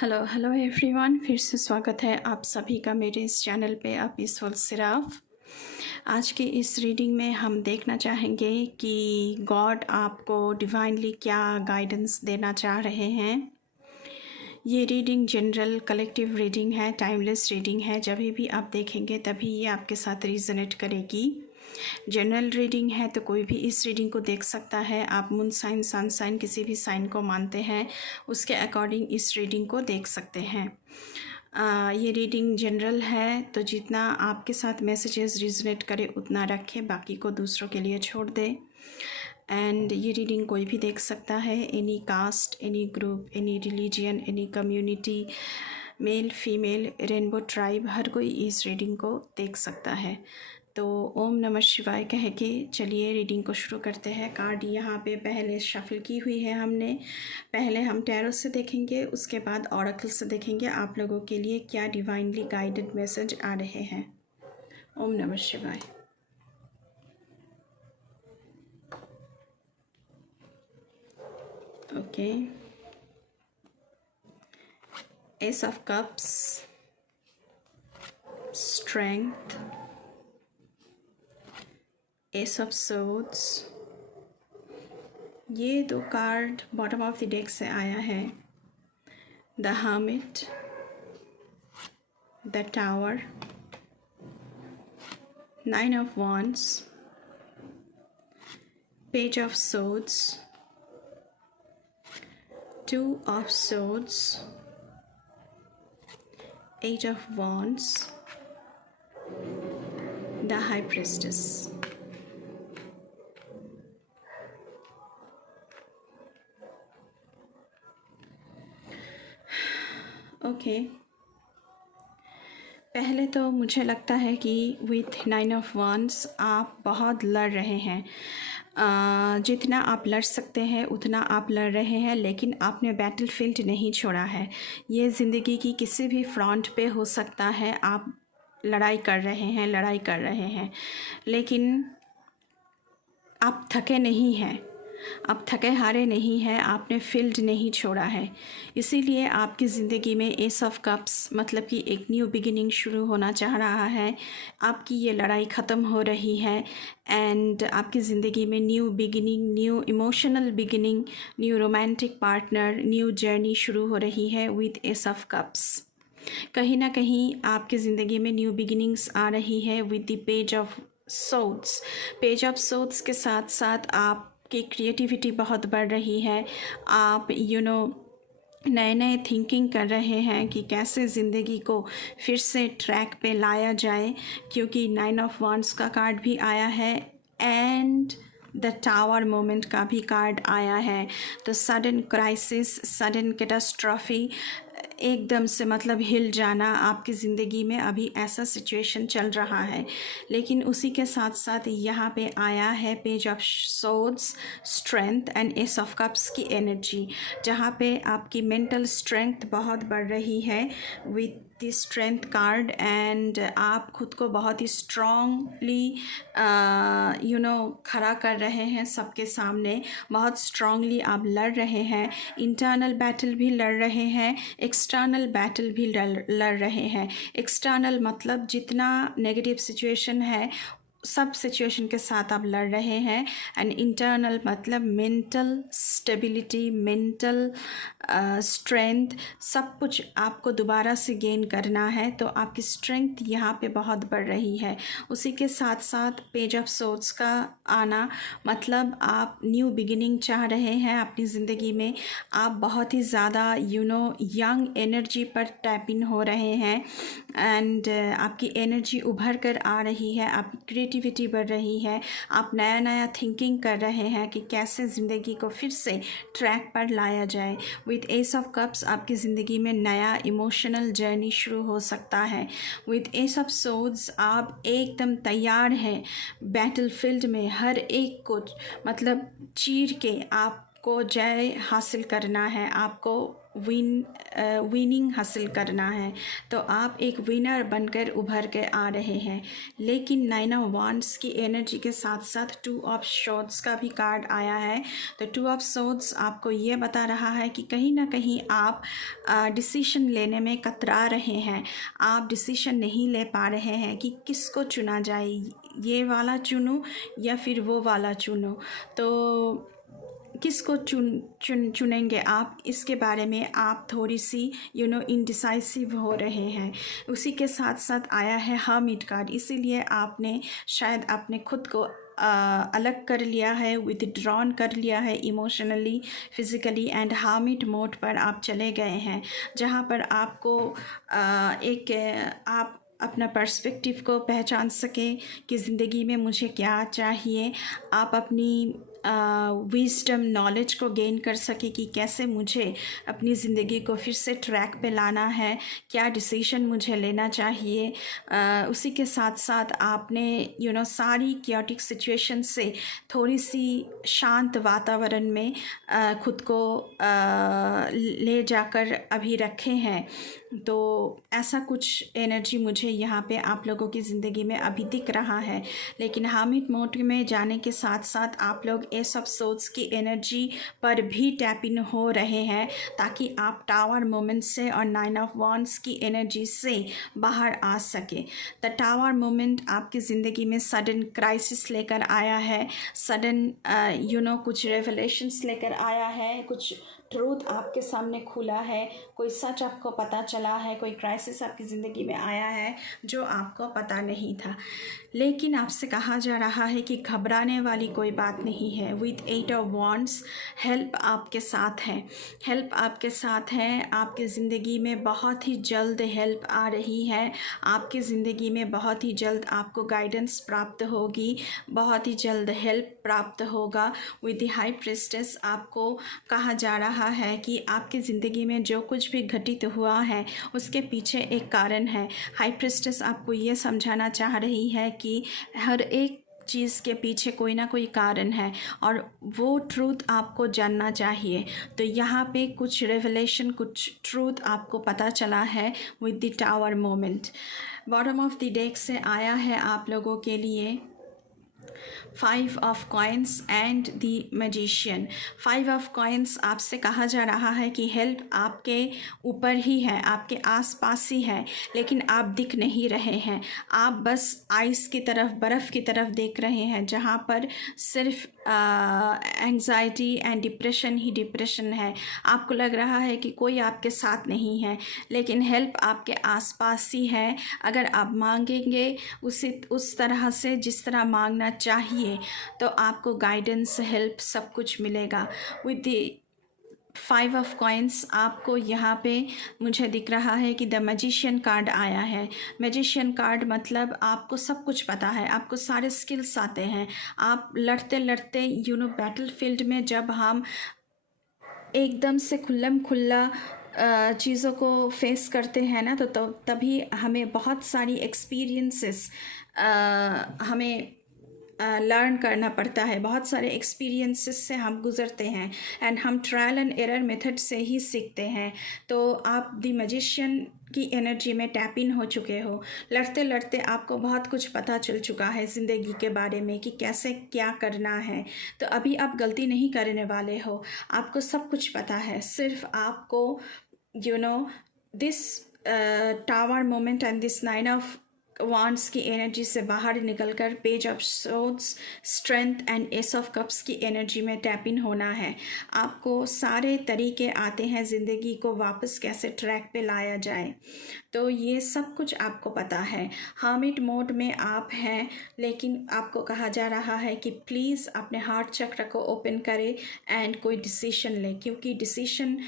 Hello hello everyone, फिर से स्वागत है आप सभी का मेरे इस चैनल पे आप ईश्वर सिराफ। आज की इस रीडिंग में हम देखना चाहेंगे कि गॉड आपको डिवाइनली क्या गाइडेंस देना चाह रहे हैं। ये रीडिंग जनरल कलेक्टिव रीडिंग है, टाइमलेस रीडिंग है। जब भी आप देखेंगे तभी ये आपके साथ रिजोनेट करेगी। जनरल रीडिंग है तो कोई भी इस रीडिंग को देख सकता है। आप मून साइन, सन साइन, किसी भी साइन को मानते हैं उसके अकॉर्डिंग इस रीडिंग को देख सकते हैं। ये रीडिंग जनरल है तो जितना आपके साथ मैसेजेस रिजोनेट करे उतना रखें, बाकी को दूसरों के लिए छोड़ दें। एंड ये रीडिंग कोई भी देख सकता है, any caste, any group, any religion, any community, male female, rainbow tribe, हर कोई इस रीडिंग को देख सकता है। तो ओम नमः शिवाय कह के चलिए रीडिंग को शुरू करते हैं। कार्ड यहाँ पे पहले शफल की हुई है हमने। पहले हम टैरो से देखेंगे, उसके बाद ऑरेकल से देखेंगे आप लोगों के लिए क्या डिवाइनली गाइडेड मैसेज आ रहे हैं। ओम नमः शिवाय। Okay, ace of cups, strength, ace of swords. ये दो card bottom of the deck से आया है। The hermit, the tower, nine of wands, page of swords, two of swords, eight of wands, the high priestess. Okay, पहले तो मुझे लगता है कि विथ नाइन ऑफ वॉन्ड्स आप बहुत लड़ रहे हैं। जितना आप लड़ सकते हैं उतना आप लड़ रहे हैं, लेकिन आपने बैटल फील्ड नहीं छोड़ा है। ये ज़िंदगी की किसी भी फ्रंट पे हो सकता है, आप लड़ाई कर रहे हैं, लेकिन आप थके नहीं हैं, आप थके हारे नहीं हैं, आपने फील्ड नहीं छोड़ा है। इसीलिए आपकी ज़िंदगी में एस ऑफ कप्स मतलब कि एक न्यू बिगिनिंग शुरू होना चाह रहा है। आपकी ये लड़ाई ख़त्म हो रही है एंड आपकी ज़िंदगी में new beginning, new emotional beginning, new romantic partner, new journey शुरू हो रही है विथ एस ऑफ कप्स। कहीं ना कहीं आपकी ज़िंदगी में न्यू बिगिनिंग्स आ रही है with the page of swords. Page of swords के साथ साथ आपकी क्रिएटिविटी बहुत बढ़ रही है। आप नए नए थिंकिंग कर रहे हैं कि कैसे ज़िंदगी को फिर से ट्रैक पे लाया जाए, क्योंकि नाइन ऑफ वॉन्ड्स का कार्ड भी आया है एंड द टावर मोमेंट का भी कार्ड आया है। तो सडन क्राइसिस, सडन कैटास्ट्रॉफी, एकदम से मतलब हिल जाना आपकी ज़िंदगी में अभी ऐसा सिचुएशन चल रहा है। लेकिन उसी के साथ साथ यहाँ पे आया है page of swords, strength and S of cups की एनर्जी, जहाँ पे आपकी मेंटल स्ट्रेंथ बहुत बढ़ रही है with the strength card and आप खुद को बहुत ही स्ट्रांगली खड़ा कर रहे हैं सबके सामने। बहुत स्ट्रांगली आप लड़ रहे हैं, इंटरनल बैटल भी लड़ रहे हैं, एक्सटर्नल बैटल भी लड़ रहे हैं। एक्सटर्नल मतलब जितना नेगेटिव सिचुएशन है सब सिचुएशन के साथ आप लड़ रहे हैं, एंड इंटरनल मतलब मेंटल स्टेबिलिटी, मेंटल स्ट्रेंथ, सब कुछ आपको दोबारा से गेन करना है। तो आपकी स्ट्रेंथ यहाँ पे बहुत बढ़ रही है। उसी के साथ साथ पेज ऑफ सोर्ड्स का आना मतलब आप न्यू बिगिनिंग चाह रहे हैं अपनी ज़िंदगी में। आप बहुत ही ज़्यादा यंग एनर्जी पर टैप इन हो रहे हैं एंड आपकी एनर्जी उभर कर आ रही है, आपकी क्रिएटिविटी बढ़ रही है, आप नया नया थिंकिंग कर रहे हैं कि कैसे ज़िंदगी को फिर से ट्रैक पर लाया जाए। विथ एस ऑफ कप्स आपकी ज़िंदगी में नया इमोशनल जर्नी शुरू हो सकता है। विथ एस ऑफ सोर्ड्स आप एकदम तैयार हैं बैटल फील्ड में हर एक को मतलब चीर के आप को जय हासिल करना है, आपको विनिंग हासिल करना है, तो आप एक विनर बनकर उभर के आ रहे हैं। लेकिन 9 ऑफ वांड्स की एनर्जी के साथ साथ 2 ऑफ शॉर्ट्स का भी कार्ड आया है। तो 2 ऑफ शॉर्ट्स आपको ये बता रहा है कि कहीं ना कहीं आप डिसीशन लेने में कतरा रहे हैं, आप डिसीशन नहीं ले पा रहे हैं कि किसको चुना जाए, ये वाला चुनूं या फिर वो वाला चुनूं। तो किसको चुनेंगे आप, इसके बारे में आप थोड़ी सी इनडिसाइसिव हो रहे हैं। उसी के साथ साथ आया है हर्मिट कार्ड, इसीलिए आपने शायद अपने खुद को अलग कर लिया है, विथड्रॉन कर लिया है emotionally, physically, and hermit mode पर आप चले गए हैं, जहाँ पर आपको आप अपना पर्सपेक्टिव को पहचान सकें कि ज़िंदगी में मुझे क्या चाहिए। आप अपनी विजडम नॉलेज को गेन कर सके कि कैसे मुझे अपनी ज़िंदगी को फिर से ट्रैक पे लाना है, क्या डिसीजन मुझे लेना चाहिए। उसी के साथ साथ आपने सारी क्योटिक सिचुएशन से थोड़ी सी शांत वातावरण में खुद को ले जाकर अभी रखे हैं। तो ऐसा कुछ एनर्जी मुझे यहाँ पे आप लोगों की ज़िंदगी में अभी दिख रहा है। लेकिन हर्मिट मोड में जाने के साथ साथ आप लोग एस ऑफ सोर्ड्स की एनर्जी पर भी टैप इन हो रहे हैं, ताकि आप टावर मोमेंट से और 9 ऑफ वांड्स की एनर्जी से बाहर आ सके। द टावर मोमेंट आपकी ज़िंदगी में सडन क्राइसिस लेकर आया है, सडन कुछ रेवलेशंस लेकर आया है, कुछ ट्रूथ आपके सामने खुला है, कोई सच आपको पता चला है, कोई क्राइसिस आपकी ज़िंदगी में आया है जो आपको पता नहीं था। लेकिन आपसे कहा जा रहा है कि घबराने वाली कोई बात नहीं है। विथ 8 ऑफ वांड्स हेल्प आपके साथ है, हेल्प आपके साथ है। आपकी ज़िंदगी में बहुत ही जल्द हेल्प आ रही है, आपकी ज़िंदगी में बहुत ही जल्द आपको गाइडेंस प्राप्त होगी, बहुत ही जल्द हेल्प प्राप्त होगा। विद द हाई प्रिस्टेस आपको कहा जा रहा है कि आपकी ज़िंदगी में जो कुछ भी घटित हुआ है उसके पीछे एक कारण है। हाई प्रिस्टेस आपको ये समझाना चाह रही है कि हर एक चीज़ के पीछे कोई ना कोई कारण है और वो ट्रूथ आपको जानना चाहिए। तो यहाँ पे कुछ रेवलेशन, कुछ ट्रूथ आपको पता चला है with the tower moment. Bottom of the deck से आया है आप लोगों के लिए 5 of coins and the magician. 5 of coins आपसे कहा जा रहा है कि हेल्प आपके ऊपर ही है, आपके आसपास ही है, लेकिन आप दिख नहीं रहे हैं। आप बस आइस की तरफ, बर्फ़ की तरफ देख रहे हैं, जहाँ पर सिर्फ anxiety and depression he depression है। आपको लग रहा है कि कोई आपके साथ नहीं है, लेकिन हेल्प आपके आसपास ही है। अगर आप मांगेंगे उस तरह से जिस तरह मांगना चाहिए, तो आपको गाइडेंस, हेल्प, सब कुछ मिलेगा। विद द 5 ऑफ कॉइन्स आपको यहाँ पे मुझे दिख रहा है कि द मैजिशियन कार्ड आया है। मैजिशियन कार्ड मतलब आपको सब कुछ पता है, आपको सारे स्किल्स आते हैं। आप लड़ते लड़ते बैटल फील्ड में जब हम एकदम से खुल्लम खुल्ला चीज़ों को फेस करते हैं ना, तो तभी हमें बहुत सारी एक्सपीरियंसेस हमें लर्न करना पड़ता है। बहुत सारे एक्सपीरियंसेस से हम गुज़रते हैं एंड हम ट्रायल एंड एरर मेथड से ही सीखते हैं। तो आप द मैजिशियन की एनर्जी में टैप इन हो चुके हो। लड़ते लड़ते आपको बहुत कुछ पता चल चुका है ज़िंदगी के बारे में कि कैसे क्या करना है। तो अभी आप गलती नहीं करने वाले हो, आपको सब कुछ पता है। सिर्फ आपको this tower moment and this 9 of wands की एनर्जी से बाहर निकलकर page of swords, strength and S of cups की एनर्जी में टैप इन होना है। आपको सारे तरीके आते हैं ज़िंदगी को वापस कैसे ट्रैक पे लाया जाए, तो ये सब कुछ आपको पता है। हर्मिट मोड में आप हैं, लेकिन आपको कहा जा रहा है कि प्लीज़ अपने हार्ट चक्र को ओपन करें एंड कोई डिसीशन लें, क्योंकि डिसीशन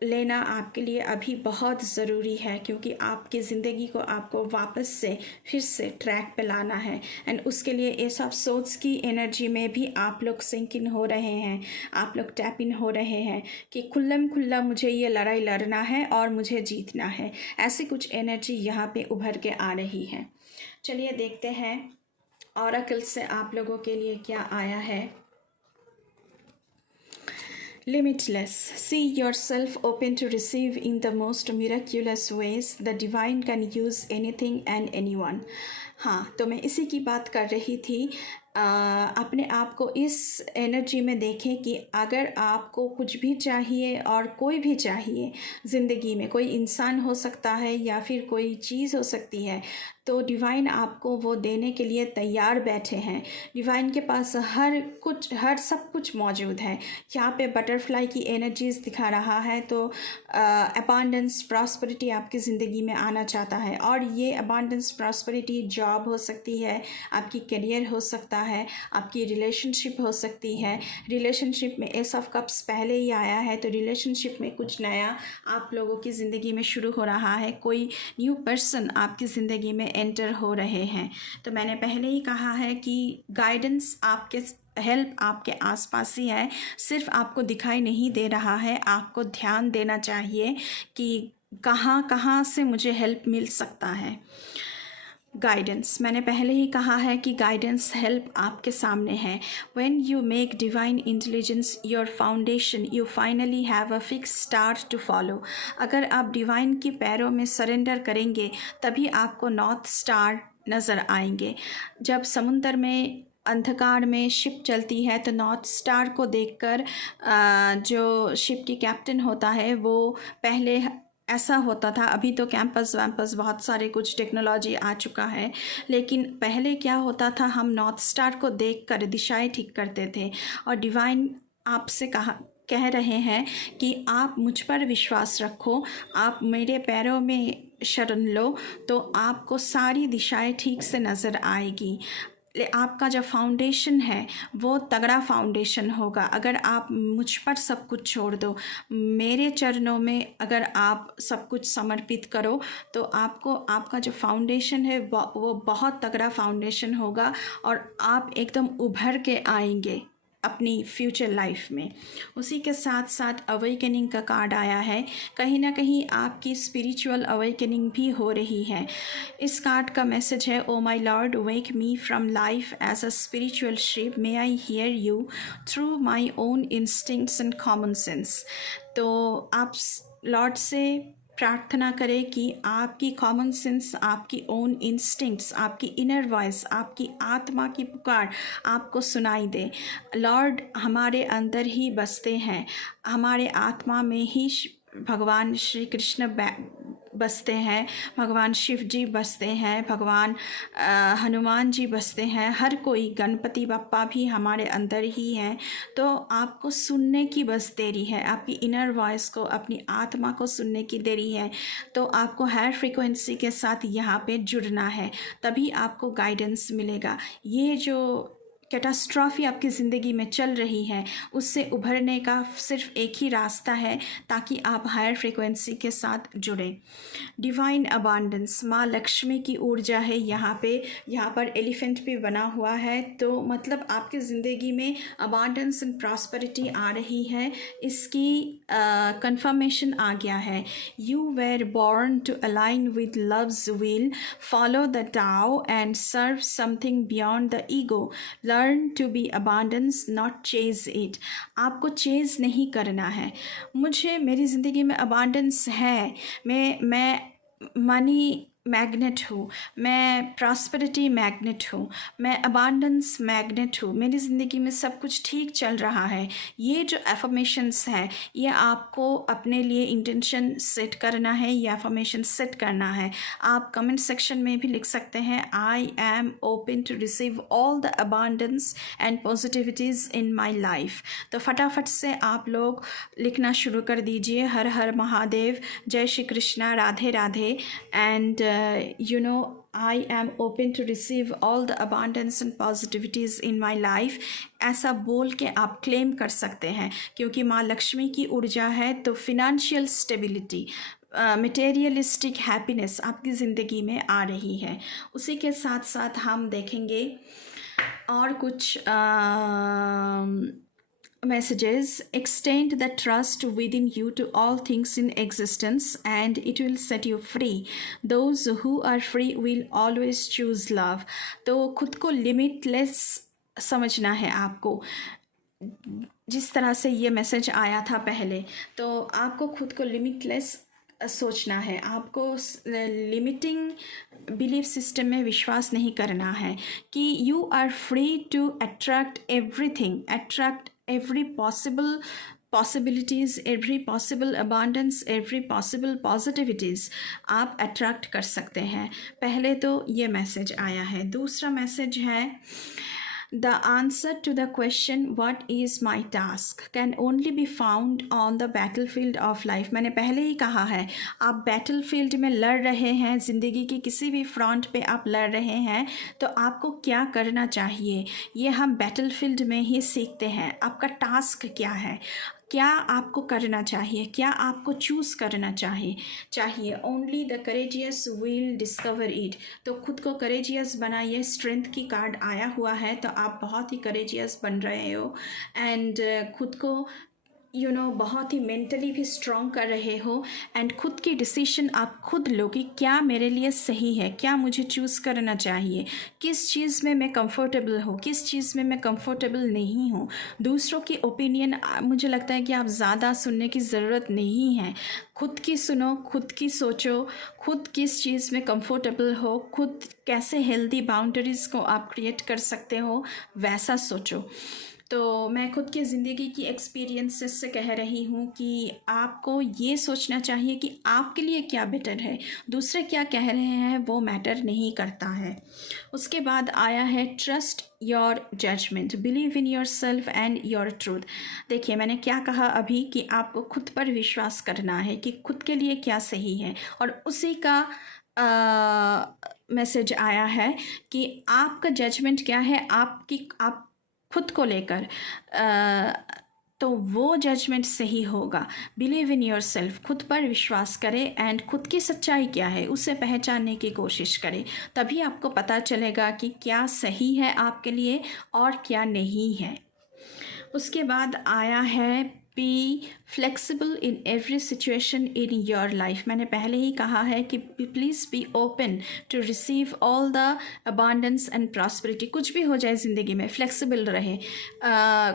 लेना आपके लिए अभी बहुत ज़रूरी है, क्योंकि आपकी ज़िंदगी को आपको वापस से फिर से ट्रैक पे लाना है। एंड उसके लिए एस ऑफ सोर्ड्स की एनर्जी में भी आप लोग सिंक इन हो रहे हैं, आप लोग टैप इन हो रहे हैं कि खुल्लम खुल्ला मुझे ये लड़ाई लड़ना है और मुझे जीतना है। ऐसी कुछ एनर्जी यहाँ पे उभर के आ रही है। चलिए देखते हैं ऑरेकल से आप लोगों के लिए क्या आया है। Limitless. See yourself open to receive in the most miraculous ways. The divine can use anything and anyone. हाँ, तो मैं इसी की बात कर रही थी। अपने आप को इस एनर्जी में देखें कि अगर आपको कुछ भी चाहिए और कोई भी चाहिए ज़िंदगी में, कोई इंसान हो सकता है या फिर कोई चीज़ हो सकती है, तो डिवाइन आपको वो देने के लिए तैयार बैठे हैं। डिवाइन के पास हर सब कुछ मौजूद है। यहाँ पे बटरफ्लाई की एनर्जीज दिखा रहा है, तो अबांडेंस प्रॉस्पेरिटी आपकी ज़िंदगी में आना चाहता है। और ये अबांडेंस प्रॉस्पेरिटी जॉब हो सकती है, आपकी करियर हो सकता है, आपकी रिलेशनशिप हो सकती है। रिलेशनशिप में एस ऑफ कप्स पहले ही आया है, तो रिलेशनशिप में कुछ नया आप लोगों की ज़िंदगी में शुरू हो रहा है। कोई न्यू पर्सन आपकी ज़िंदगी में एंटर हो रहे हैं। तो मैंने पहले ही कहा है कि गाइडेंस आपके हेल्प आपके आसपास ही है, सिर्फ आपको दिखाई नहीं दे रहा है। आपको ध्यान देना चाहिए कि कहाँ कहाँ से मुझे हेल्प मिल सकता है। गाइडेंस, मैंने पहले ही कहा है कि गाइडेंस हेल्प आपके सामने है। When you make divine intelligence your foundation, you finally have a fix star to follow. अगर आप डिवाइन के पैरों में सरेंडर करेंगे तभी आपको नॉर्थ स्टार नज़र आएंगे। जब समुंदर में अंधकार में शिप चलती है तो नॉर्थ स्टार को देखकर जो शिप की कैप्टन होता है, वो पहले ऐसा होता था, अभी तो कैंपस वैम्पस बहुत सारे कुछ टेक्नोलॉजी आ चुका है, लेकिन पहले क्या होता था, हम नॉर्थ स्टार को देखकर दिशाएं ठीक करते थे। और डिवाइन आपसे कह रहे हैं कि आप मुझ पर विश्वास रखो, आप मेरे पैरों में शरण लो, तो आपको सारी दिशाएं ठीक से नज़र आएगी। आपका जो फाउंडेशन है वो तगड़ा फाउंडेशन होगा। अगर आप मुझ पर सब कुछ छोड़ दो, मेरे चरणों में अगर आप सब कुछ समर्पित करो, तो आपको आपका जो फाउंडेशन है वो बहुत तगड़ा फाउंडेशन होगा और आप एकदम उभर के आएंगे अपनी फ्यूचर लाइफ में। उसी के साथ साथ अवेकनिंग का कार्ड आया है। कहीं ना कहीं आपकी स्पिरिचुअल अवेकनिंग भी हो रही है। इस कार्ड का मैसेज है, oh my lord, wake me from life as a spiritual ship, may I hear you through my own instincts and common sense. तो आप लॉर्ड से प्रार्थना करें कि आपकी कॉमन सेंस, आपकी ओन इंस्टिंक्ट्स, आपकी इनर वॉइस, आपकी आत्मा की पुकार आपको सुनाई दे। लॉर्ड हमारे अंदर ही बसते हैं, हमारे आत्मा में ही भगवान श्री कृष्ण बसते हैं, भगवान शिव जी बसते हैं, भगवान हनुमान जी बसते हैं, हर कोई, गणपति बप्पा भी हमारे अंदर ही हैं। तो आपको सुनने की बस देरी है, आपकी इनर वॉइस को, अपनी आत्मा को सुनने की देरी है। तो आपको हायर फ्रीक्वेंसी के साथ यहाँ पे जुड़ना है, तभी आपको गाइडेंस मिलेगा। ये जो कैटास्ट्रॉफी आपकी ज़िंदगी में चल रही है, उससे उभरने का सिर्फ एक ही रास्ता है, ताकि आप हायर फ्रीक्वेंसी के साथ जुड़ें। डिवाइन अबांडेंस, माँ लक्ष्मी की ऊर्जा है यहाँ पर एलिफेंट भी बना हुआ है, तो मतलब आपकी ज़िंदगी में अबांडेंस एंड प्रॉस्पेरिटी आ रही है। इसकी कंफर्मेशन आ गया है। You were born to align with love's will, follow the Tao and serve something beyond the ego, learn to be abundance not chase it. आपको चेज नहीं करना है। मुझे मेरी ज़िंदगी में अबांडेंस है, मैं मनी मैग्नेट हूँ, मैं प्रॉस्पेरिटी मैग्नेट हूँ, मैं अबांडेंस मैग्नेट हूँ, मेरी ज़िंदगी में सब कुछ ठीक चल रहा है। ये जो एफर्मेशंस है, ये आपको अपने लिए इंटेंशन सेट करना है, ये एफर्मेशन सेट करना है। आप कमेंट सेक्शन में भी लिख सकते हैं, I am open to receive all the abundance and positivities in my life. तो फटाफट से आप लोग लिखना शुरू कर दीजिए। हर हर महादेव, जय Shri Krishna, Radhe Radhe. And I am open to receive all the abundance and positivities in my life। ऐसा बोल के आप क्लेम कर सकते हैं, क्योंकि माँ लक्ष्मी की ऊर्जा है, तो फिनेंशियल स्टेबिलिटी, मटेरियलिस्टिक हैप्पीनेस आपकी ज़िंदगी में आ रही है। उसी के साथ साथ हम देखेंगे और कुछ messages. Extend the trust within you to all things in existence and it will set you free. Those who are free will always choose love। तो खुद को लिमिटलेस समझना है आपको। जिस तरह से ये मैसेज आया था पहले, तो आपको खुद को लिमिटलेस सोचना है, आपको लिमिटिंग बिलीफ सिस्टम में विश्वास नहीं करना है कि you are free to attract everything, attract every possible possibilities, every possible abundance, every possible positivities आप अट्रैक्ट कर सकते हैं। पहले तो ये मैसेज आया है। दूसरा मैसेज है, the answer to the question what is my task can only be found on the battlefield of life. मैंने पहले ही कहा है, आप बैटल फील्ड में लड़ रहे हैं, ज़िंदगी की किसी भी फ्रंट पे आप लड़ रहे हैं, तो आपको क्या करना चाहिए ये हम बैटल फील्ड में ही सीखते हैं। आपका टास्क क्या है, क्या आपको करना चाहिए, क्या आपको चूज़ करना चाहिए। Only the courageous will discover it. तो खुद को करेजियस बनाइए। स्ट्रेंथ की कार्ड आया हुआ है, तो आप बहुत ही करेजियस बन रहे हो एंड खुद को बहुत ही मेंटली भी स्ट्रॉन्ग कर रहे हो एंड खुद की डिसीजन आप खुद लो कि क्या मेरे लिए सही है, क्या मुझे चूज़ करना चाहिए, किस चीज़ में मैं कंफर्टेबल हूँ, किस चीज़ में मैं कंफर्टेबल नहीं हूँ। दूसरों की ओपिनियन मुझे लगता है कि आप ज़्यादा सुनने की ज़रूरत नहीं है। खुद की सुनो, खुद की सोचो, खुद किस चीज़ में कंफर्टेबल हो, खुद कैसे हेल्दी बाउंड्रीज़ को आप क्रिएट कर सकते हो, वैसा सोचो। तो मैं खुद की ज़िंदगी की एक्सपीरियंसेस से कह रही हूँ कि आपको ये सोचना चाहिए कि आपके लिए क्या बेटर है, दूसरे क्या कह रहे हैं वो मैटर नहीं करता है। उसके बाद आया है, trust your judgement, believe in yourself and your truth. देखिए मैंने क्या कहा अभी कि आपको खुद पर विश्वास करना है कि खुद के लिए क्या सही है, और उसी का मैसेज आया है कि आपका जजमेंट क्या है, आप खुद को लेकर, तो वो जजमेंट सही होगा। बिलीव इन योर सेल्फ, खुद पर विश्वास करें एंड खुद की सच्चाई क्या है उसे पहचानने की कोशिश करें। तभी आपको पता चलेगा कि क्या सही है आपके लिए और क्या नहीं है। उसके बाद आया है, be flexible in every situation in your life. मैंने पहले ही कहा है कि please be open to receive all the abundance and prosperity. कुछ भी हो जाए ज़िंदगी में फ्लेक्सिबल रहे।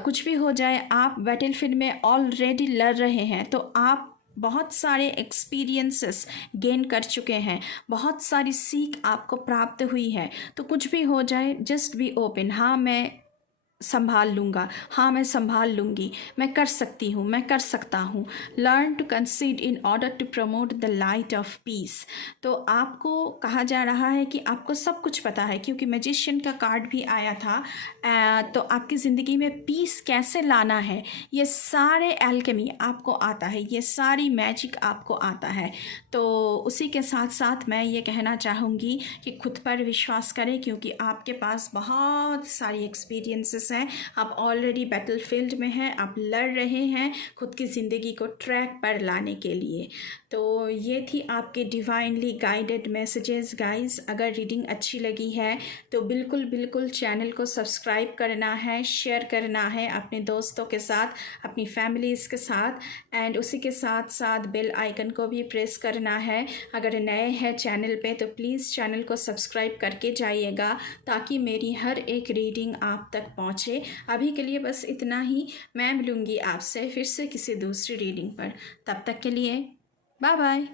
कुछ भी हो जाए, आप बैटल फील्ड में ऑलरेडी लड़ रहे हैं, तो आप बहुत सारे एक्सपीरियंसेस गेन कर चुके हैं, बहुत सारी सीख आपको प्राप्त हुई है। तो कुछ भी हो जाए, जस्ट बी ओपन। हाँ मैं संभाल लूँगा, हाँ मैं संभाल लूँगी, मैं कर सकती हूँ, मैं कर सकता हूँ। Learn to concede in order to promote the light of peace. तो आपको कहा जा रहा है कि आपको सब कुछ पता है, क्योंकि मैजिशियन का कार्ड भी आया था। तो आपकी ज़िंदगी में पीस कैसे लाना है, ये सारे एल्केमी आपको आता है, ये सारी मैजिक आपको आता है। तो उसी के साथ साथ मैं ये कहना चाहूँगी कि खुद पर विश्वास करें, क्योंकि आपके पास बहुत सारी एक्सपीरियंसेस हैं। आप ऑलरेडी बैटल फील्ड में हैं, आप लड़ रहे हैं खुद की ज़िंदगी को ट्रैक पर लाने के लिए। तो ये थी आपके डिवाइनली गाइडेड मैसेजेस गाइस। अगर रीडिंग अच्छी लगी है तो बिल्कुल चैनल को सब्सक्राइब करना है, शेयर करना है अपने दोस्तों के साथ, अपनी फैमिलीज़ के साथ, एंड उसी के साथ साथ बेल आइकन को भी प्रेस करना है। अगर नए हैं चैनल पे तो प्लीज़ चैनल को सब्सक्राइब करके जाइएगा, ताकि मेरी हर एक रीडिंग आप तक पहुँचे। अभी के लिए बस इतना ही। मैं मिलूँगी आपसे फिर से किसी दूसरी रीडिंग पर। तब तक के लिए बाय बाय।